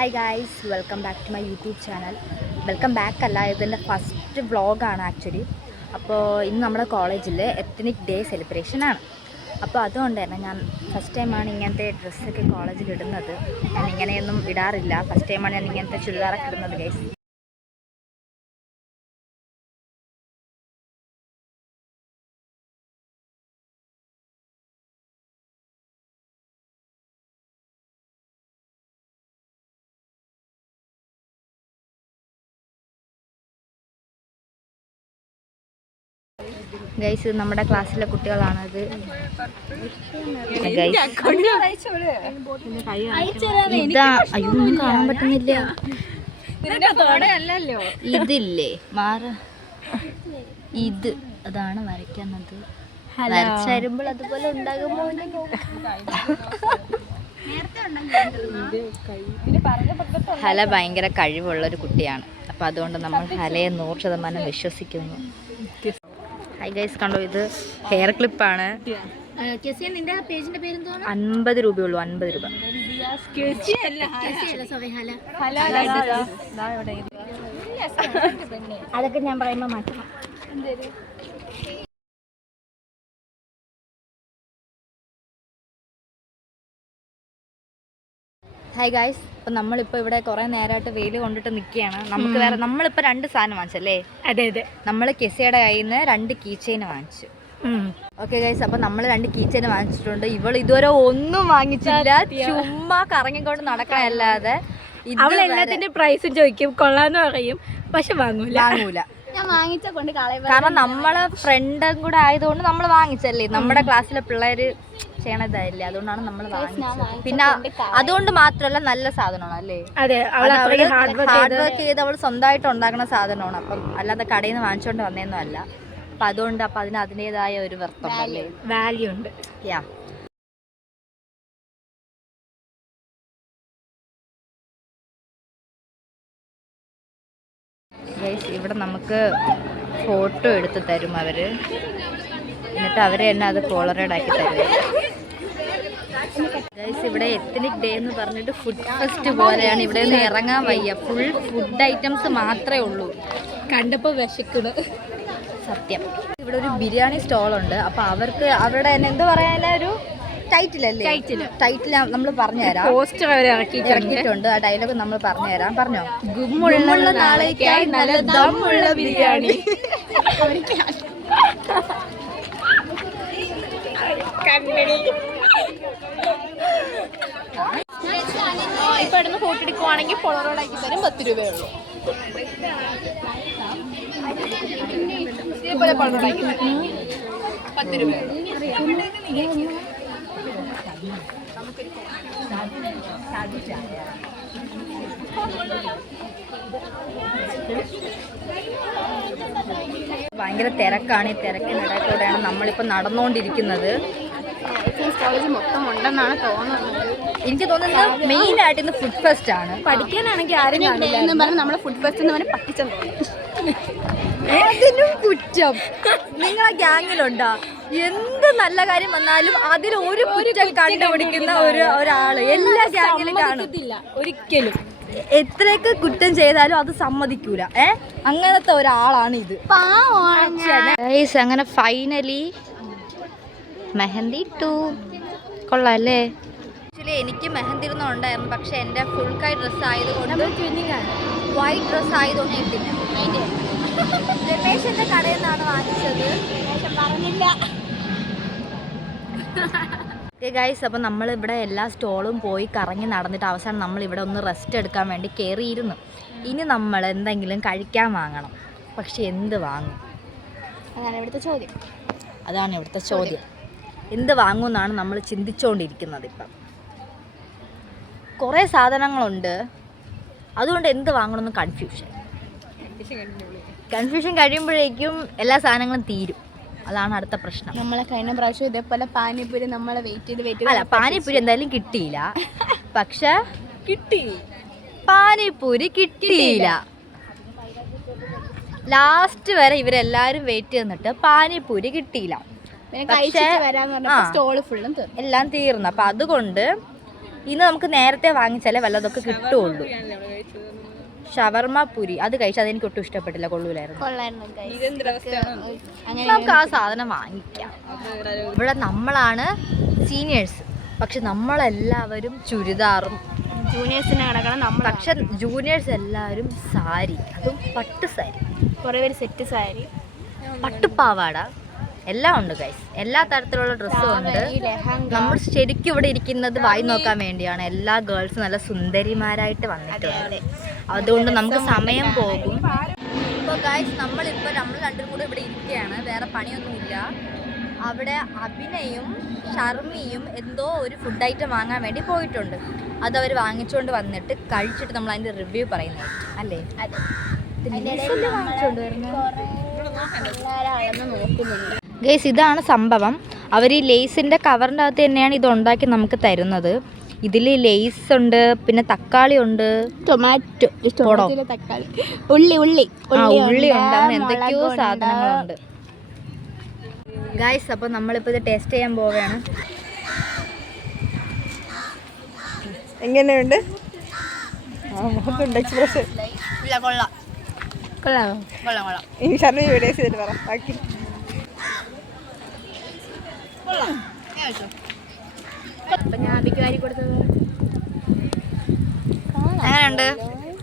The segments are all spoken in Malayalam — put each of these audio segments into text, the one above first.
Hi guys, welcome back to my YouTube channel. Welcome back അല്ല, ഇതിൻ്റെ ഫസ്റ്റ് വ്ളോഗാണ് ആക്ച്വലി. അപ്പോൾ ഇന്ന് നമ്മുടെ കോളേജിൽ എത്നിക് ഡേ സെലിബ്രേഷനാണ്. അപ്പോൾ അതുകൊണ്ട് തന്നെ ഞാൻ ഫസ്റ്റ് ടൈമാണ് ഇങ്ങനത്തെ ഡ്രസ്സൊക്കെ കോളേജിൽ ഇടുന്നത്. ഞാൻ ഇങ്ങനെയൊന്നും ഇടാറില്ല. ഫസ്റ്റ് ടൈമാണ് ഞാൻ ഇങ്ങനത്തെ ചുരിദാറൊക്കെ ഇടുന്നത് ഗൈസ്. ഗൈസ്, ഇത് നമ്മുടെ ക്ലാസ്സിലെ കുട്ടികളാണത്. ഇതാ, അയ്യോ ഒന്നും കാണാൻ പറ്റുന്നില്ല. ഇതില്ലേ ഇത് അതാണ് വരയ്ക്കുന്നത്. വരച്ചു വരുമ്പോൾ അതുപോലെ ഉണ്ടാകുമോ? ഹല ഭയങ്കര കഴിവുള്ളൊരു കുട്ടിയാണ്. അപ്പം അതുകൊണ്ട് നമ്മൾ ഹലയെ 100% വിശ്വസിക്കുന്നു. ഹായ് ഗൈസ്, കണ്ടോ, ഇത് ഹെയർ ക്ലിപ്പാണ്. 50 രൂപയുള്ളൂ, 50 രൂപ. അതൊക്കെ ഞാൻ പറയുമ്പോൾ മാറ്റണം. ഹായ് ഗായ്സ്, അപ്പം നമ്മളിപ്പോൾ ഇവിടെ കുറേ നേരമായിട്ട് വെയിൽ കൊണ്ടിട്ട് നിൽക്കുകയാണ്. നമുക്ക് വേറെ നമ്മളിപ്പോൾ 2 സാധനം വാങ്ങിച്ചല്ലേ? അതെ അതെ, നമ്മൾ കെസിയുടെ കയ്യിൽ നിന്ന് 2 കീ ചെയിൻ വാങ്ങിച്ചു. ഓക്കെ ഗൈസ്, അപ്പം നമ്മൾ 2 കീ ചെയിൻ വാങ്ങിച്ചിട്ടുണ്ട്. ഇവൾ ഇതുവരെ ഒന്നും വാങ്ങിച്ചില്ല, ചുമ്മാ കറങ്ങിക്കൊണ്ട് നടക്കാനല്ലാതെ. അവൾ എല്ലാത്തിന്റെ പ്രൈസും ചോദിക്കും, കൊള്ളാന്ന് പറയും, പക്ഷെ വാങ്ങൂല. ഞാൻ വാങ്ങിച്ച കൊണ്ട് കാരണം നമ്മളെ ഫ്രണ്ടും കൂടെ ആയതുകൊണ്ട് നമ്മൾ വാങ്ങിച്ചല്ലേ. നമ്മുടെ ക്ലാസ്സിലെ പിള്ളേര് ചെയ്യണതല്ലേ, അതുകൊണ്ടാണ് നമ്മൾ വാങ്ങിച്ചത്. പിന്നെ അതുകൊണ്ട് മാത്രമല്ല, നല്ല സാധനമാണ് അല്ലേ? ഹാർഡ് വർക്ക് ചെയ്ത് അവൾ സ്വന്തമായിട്ട് ഉണ്ടാക്കുന്ന സാധനമാണ്. അപ്പം അല്ലാതെ കടയിൽ നിന്ന് വാങ്ങിച്ചോണ്ട് വന്നേന്നും അല്ല. അപ്പം അതുകൊണ്ട് അപ്പം അതിന് അതിൻ്റെതായ ഒരു വർത്തല്ലേ, വാല്യൂ ഉണ്ട്. യാ, ഇവിടെ നമുക്ക് ഫോട്ടോ എടുത്ത് തരും അവർ. എന്നിട്ട് അവർ തന്നെ അത് കോളറേഡ് ആക്കി തരും. ഗൈസ്, ഇവിടെ എത്നിക് ഡേ എന്ന് പറഞ്ഞിട്ട് ഫുഡ് ഫെസ്റ്റ് പോലെയാണ്. ഇവിടെ നിന്ന് ഇറങ്ങാൻ വയ്യ. ഫുൾ ഫുഡ് ഐറ്റംസ് മാത്രമേ ഉള്ളൂ. കണ്ടപ്പോൾ വിശക്കുന്നു സത്യം. ഇവിടെ ഒരു ബിരിയാണി സ്റ്റോളുണ്ട്. അപ്പോൾ അവർക്ക് അവരുടെ തന്നെ എന്താ പറയാനുള്ള ഒരു ടൈറ്റിൽ നമ്മൾ പറഞ്ഞുതരാം. പോസ്റ്റർ ഇറക്കിയിട്ടുണ്ട്. ആ ഡയലോഗ് നമ്മൾ പറഞ്ഞുതരാം. പറഞ്ഞോ? ഗുമ്മുള്ള നാളേക്കായി നല്ല ദമ്മുള്ള ബിരിയാണി. ഇപ്പൊ ഇടുന്ന ഫോട്ടോ എടുക്കുവാണെങ്കിൽ പൊളറോടാക്കി തരും, 10 രൂപയുള്ളൂ. ഇതേപോലെ പൊളറോടാക്കി തരും, 10 രൂപയുള്ളൂ. ഭയങ്കര തിരക്കാണ്. ഈ തിരക്കിനിടയിലൂടെയാണ് നമ്മളിപ്പോൾ നടന്നുകൊണ്ടിരിക്കുന്നത്. കോളേജ് മൊത്തം ഉണ്ടെന്നാണ് തോന്നുന്നത്. എനിക്ക് തോന്നുന്നത് മെയിൻ ആയിട്ട് ഇന്ന് ഫുഡ് ഫെസ്റ്റ് ആണ്. പഠിക്കാനാണെങ്കിൽ ആരും പറഞ്ഞ് നമ്മളെ ഫുഡ് ഫെസ്റ്റ് എന്ന് പറഞ്ഞാൽ പറ്റിച്ചെന്ന് അതിനും കുറ്റം നിങ്ങളെ ഗ്യാങ്ങിലുണ്ടോ? എന്ത് നല്ല കാര്യം വന്നാലും അതിൽ ഒരു കുറ്റം കണ്ടുപിടിക്കുന്ന ഒരാള് എല്ലാ ഗ്യാങ്ങിലും കാണത്തില്ല ഒരിക്കലും. എത്രയൊക്കെ കുറ്റം ചെയ്താലും അത് സമ്മതിക്കൂല. അങ്ങനത്തെ ഒരാളാണ് ഇത്. അങ്ങനെ ഫൈനലി മെഹന്തി 2 കൊള്ളാം അല്ലേ? ആക്ച്വലി എനിക്ക് മെഹന്തി ഉണ്ടായിരുന്നു, പക്ഷെ എൻ്റെ ഫുൾ കൈ ഡ്രസ്സ് ആയതുകൊണ്ട്, വൈറ്റ് ഡ്രസ്സ് ആയതുകൊണ്ട് ഇട്ടില്ല. രമേശിന്റെ കടയിൽ നിന്നാണ് വാങ്ങിച്ചത്. പറഞ്ഞില്ല ഗൈസ്. അപ്പം നമ്മളിവിടെ എല്ലാ സ്റ്റോളും പോയി കറങ്ങി നടന്നിട്ട് അവസാനം നമ്മളിവിടെ ഒന്ന് റെസ്റ്റ് എടുക്കാൻ വേണ്ടി കയറിയിരുന്നു. ഇനി നമ്മൾ എന്തെങ്കിലും കഴിക്കാൻ വാങ്ങണം. പക്ഷെ എന്ത് വാങ്ങും? അതാണ് ഇവിടുത്തെ ചോദ്യം. എന്ത് വാങ്ങുമെന്നാണ് നമ്മൾ ചിന്തിച്ചുകൊണ്ടിരിക്കുന്നത്. ഇപ്പം കുറേ സാധനങ്ങളുണ്ട്, അതുകൊണ്ട് എന്ത് വാങ്ങണമെന്ന് കൺഫ്യൂഷൻ കഴിയുമ്പോഴേക്കും എല്ലാ സാധനങ്ങളും തീരും. അതാണ് അടുത്ത പ്രശ്നം. നമ്മളെ കഴിഞ്ഞ പ്രാവശ്യം ഇതേപോലെ പാനിപ്പൂരി നമ്മളെ വെയിറ്റ് ചെയ്ത് അല്ല, പാനിപ്പൂരി എന്തായാലും കിട്ടിയില്ല. പക്ഷെ പാനിപ്പൂരി കിട്ടിയില്ല. ലാസ്റ്റ് വരെ ഇവരെല്ലാവരും വെയിറ്റ് ചെയ്തിട്ട് പാനിപ്പൂരി കിട്ടിയില്ല. എല്ലാം തീർന്നു. അപ്പം അതുകൊണ്ട് ഇന്ന് നമുക്ക് നേരത്തെ വാങ്ങിച്ചാലേ വല്ലതൊക്കെ കിട്ടുള്ളൂ. ഷവർമ പുരി അത് കഴിച്ചാൽ അതെനിക്ക് ഒട്ടും ഇഷ്ടപ്പെട്ടില്ല, കൊള്ളൂലായിരുന്നു. നമുക്ക് ആ സാധനം വാങ്ങിക്കാം. ഇവിടെ നമ്മളാണ് സീനിയേഴ്സ്, പക്ഷെ നമ്മളെല്ലാവരും ചുരിദാറും ജൂനിയേഴ്സിനെ കിടക്കണം നമ്മൾ. പക്ഷെ ജൂനിയേഴ്സ് എല്ലാവരും സാരി, അതും പട്ട് സാരി, കുറേ പേര് സെറ്റ് സാരി, പട്ടുപാവാട എല്ലാം ഉണ്ട് ഗൈസ്. എല്ലാ തരത്തിലുള്ള ഡ്രസ്സും ഉണ്ട്. നമ്മൾ ശരിക്കും ഇവിടെ ഇരിക്കുന്നത് വായി നോക്കാൻ വേണ്ടിയാണ്. എല്ലാ ഗേൾസും നല്ല സുന്ദരിമാരായിട്ട് വന്നിട്ടുണ്ട്, അതുകൊണ്ട് നമുക്ക് സമയം പോകും. ഇപ്പോൾ ഗൈസ് നമ്മൾ രണ്ടും കൂടെ ഇവിടെ ഇരിക്കുകയാണ്, വേറെ പണിയൊന്നുമില്ല. അവിടെ അഭിനയും ഷർമിയും എന്തോ ഒരു ഫുഡ് ഐറ്റം വാങ്ങാൻ വേണ്ടി പോയിട്ടുണ്ട്. അതവർ വാങ്ങിച്ചുകൊണ്ട് വന്നിട്ട് കഴിച്ചിട്ട് നമ്മൾ അതിൻ്റെ റിവ്യൂ പറയുന്നത് അല്ലേ? ഗൈസ് ഇതാണ് സംഭവം. അവർ ഈ ലേസിൻ്റെ കവറിൻ്റെ അകത്ത് തന്നെയാണ് ഇത് ഉണ്ടാക്കി നമുക്ക് തരുന്നത്. ഇതിൽ ലേസ് ഉണ്ട്, പിന്നെ തക്കാളി ഉണ്ട്, ടൊമാറ്റോ, തക്കാളി, ഉള്ളി ഉണ്ട്, അങ്ങനെ എന്തൊക്കെയോ സാധനങ്ങളുണ്ട് ഗൈസ്. അപ്പോൾ നമ്മളിപ്പോൾ ഇത് ടേസ്റ്റ് ചെയ്യാൻ പോവുകയാണ്. എങ്ങനെയുണ്ട്? ഇനി ഷർമി വീഡിയോസ് ചെയ്തിട്ട് പറ ബാക്കി. എങ്ങനെയുണ്ട്?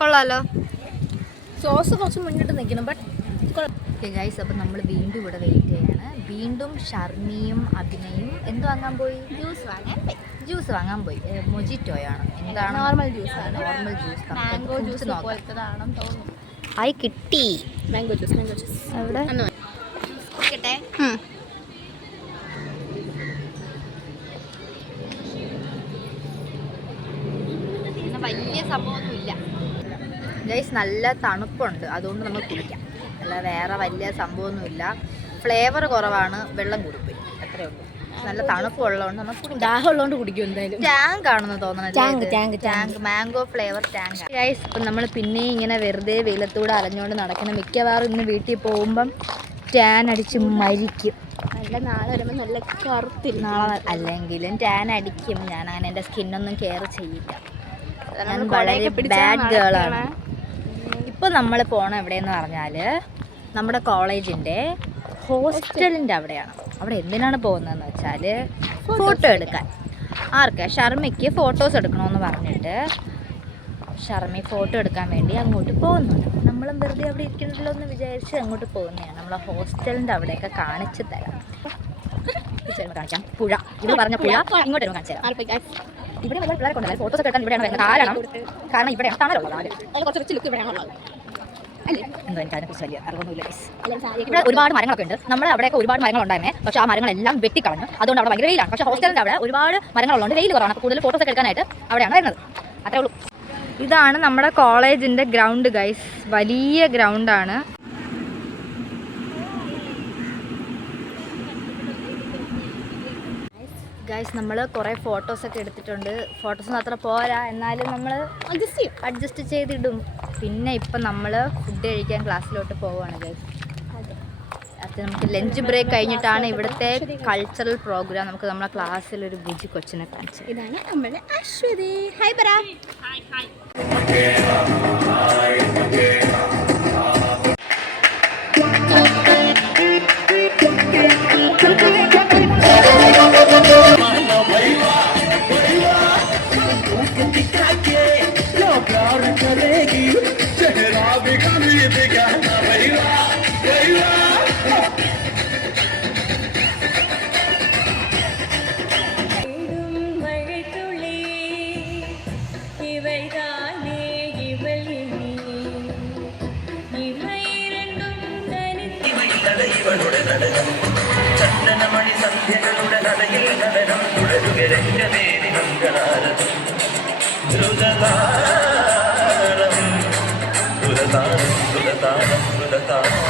കൊള്ളാലോ. സോസ് കുറച്ച് മുന്നിട്ട് നിൽക്കണം, ബട്ട് ഗൈസ്. അപ്പം നമ്മൾ വീണ്ടും ഇവിടെ വെയിറ്റ് ചെയ്യാണ്. വീണ്ടും ഷർമിയും അഭിനയും എന്ത് വാങ്ങാൻ പോയി? ജ്യൂസ് വാങ്ങാൻ പോയി. മൊജിറ്റോയാണ്. എന്താണ്? നോർമൽ ജ്യൂസാണ്. Normal juice. മാംഗോ ജ്യൂസ് പോലത്തതാണെന്ന് തോന്നുന്നു. ആയി കിട്ടി. മാംഗോ ജ്യൂസ് എവിടെ? കുടിക്കട്ടെ. വലിയ സംഭവമൊന്നുമില്ല ഗൈസ്, നല്ല തണുപ്പുണ്ട്, അതുകൊണ്ട് നമുക്ക് കുടിക്കാം. അല്ല വേറെ വലിയ സംഭവമൊന്നുമില്ല. ഫ്ലേവർ കുറവാണ്, വെള്ളം കൂടിപ്പോയി, അത്രേ ഉള്ളൂ. നല്ല തണുപ്പുള്ളതുകൊണ്ട് നമുക്ക് ദാഹമുള്ളതുകൊണ്ട് കുടിക്കും എന്തായാലും. ടാങ്ക് ആണെന്ന് തോന്നുന്നത്, Tang mango flavour tank. Guys ഇപ്പം നമ്മൾ പിന്നെ ഇങ്ങനെ വെറുതെ വെയിലത്തൂടെ അലഞ്ഞുകൊണ്ട് നടക്കണം. മിക്കവാറും ഇന്ന് വീട്ടിൽ പോകുമ്പം ടാൻ അടിച്ച് മരിക്കും. നല്ല നാളെ വരുമ്പോൾ നല്ല കറുത്തില്ല. നാളെ അല്ലെങ്കിലും ടാൻ അടിക്കും. ഞാൻ അങ്ങനെ എൻ്റെ സ്കിന്നൊന്നും കെയർ ചെയ്യില്ല, ഞാൻ വളരെ ബാഡ് ഗേളാണ്. ഇപ്പോൾ നമ്മൾ പോകണം എവിടെയെന്ന് പറഞ്ഞാൽ നമ്മുടെ കോളേജിൻ്റെ ഹോസ്റ്റലിൻ്റെ അവിടെയാണ്. അവിടെ എന്തിനാണ് പോകുന്നതെന്ന് വെച്ചാൽ ഫോട്ടോ എടുക്കാൻ. ആർക്ക്? ഷർമിക്ക് ഫോട്ടോസ് എടുക്കണമെന്ന് പറഞ്ഞിട്ട് ഷർമി ഫോട്ടോ എടുക്കാൻ വേണ്ടി അങ്ങോട്ട് പോകുന്നുണ്ട്. നമ്മളും വെറുതെ അവിടെ ഇരിക്കണമല്ലോ എന്ന് വിചാരിച്ച് അങ്ങോട്ട് പോകുന്നതാണ്. നമ്മളെ ഹോസ്റ്റലിൻ്റെ അവിടെയൊക്കെ കാണിച്ചു തരാം. കാണിക്കാം. പുഴ, ഇവിടെ പറഞ്ഞ പുഴ ഇങ്ങോട്ട് കാണിച്ചു തരാം. ഇവിടെ വലിയ പിള്ളേരെ കൊണ്ടല്ല ഫോട്ടോസ് ഒക്കെ എടുക്കാൻ ഇവിടെയാണ് വരുന്നത്. കാരണം ഇവിടെയാണ് തണലുള്ളത്. എന്തോ എനിക്ക് അതിനെക്കുറിച്ച് വലിയ അറിവൊന്നുമില്ല. ഇവിടെ ഒരുപാട് മരങ്ങളൊക്കെ ഉണ്ട്. നമ്മുടെ അവിടെയൊക്കെ ഒരുപാട് മരങ്ങൾ ഉണ്ടായിരുന്നേ, പക്ഷേ ആ മരങ്ങളെല്ലാം വെട്ടിക്കളഞ്ഞു. അതുകൊണ്ട് അവിടെ ഭയങ്കര വെയിലാണ്. പക്ഷേ ഹോസ്റ്റലിൻ്റെ അവിടെ ഒരുപാട് മരങ്ങളുള്ളതുകൊണ്ട് വെയിൽ കുറവാണ്. കൂടുതൽ ഫോട്ടോസ് ഒക്കെ എടുക്കാനായിട്ട് അവിടെയാണ് വരുന്നത്. അത്രേ ഉള്ളൂ. ഇതാണ് നമ്മുടെ കോളേജിൻ്റെ ഗ്രൗണ്ട് ഗൈസ്, വലിയ ഗ്രൗണ്ടാണ്. ഗൈസ് നമ്മൾ കുറേ ഫോട്ടോസൊക്കെ എടുത്തിട്ടുണ്ട്. ഫോട്ടോസൊന്നും അത്ര പോരാ, എന്നാലും നമ്മൾ അഡ്ജസ്റ്റ് ചെയ്തിടും. പിന്നെ ഇപ്പം നമ്മൾ ഫുഡ് കഴിക്കാൻ ക്ലാസ്സിലോട്ട് പോവുകയാണ് ഗൈസ്. അത് നമുക്ക് ലഞ്ച് ബ്രേക്ക് കഴിഞ്ഞിട്ടാണ് ഇവിടുത്തെ കൾച്ചറൽ പ്രോഗ്രാം. നമുക്ക് നമ്മളെ ക്ലാസ്സിലൊരു ബുജി കൊച്ചിനെ കാണിച്ചു. ഇതാണ് നമ്മുടെ അശ്വതി. ഹായ് പറ. ചന്ദനമണി സന്ധ്യകളുടെ നടയിൽ നടനം തുടരുകരന്റെ പേരി മംഗളാരതി ദ്രുതതാരം ദ്രുതതാരം ദ്രുതതാരം ദ്രുതതാരം.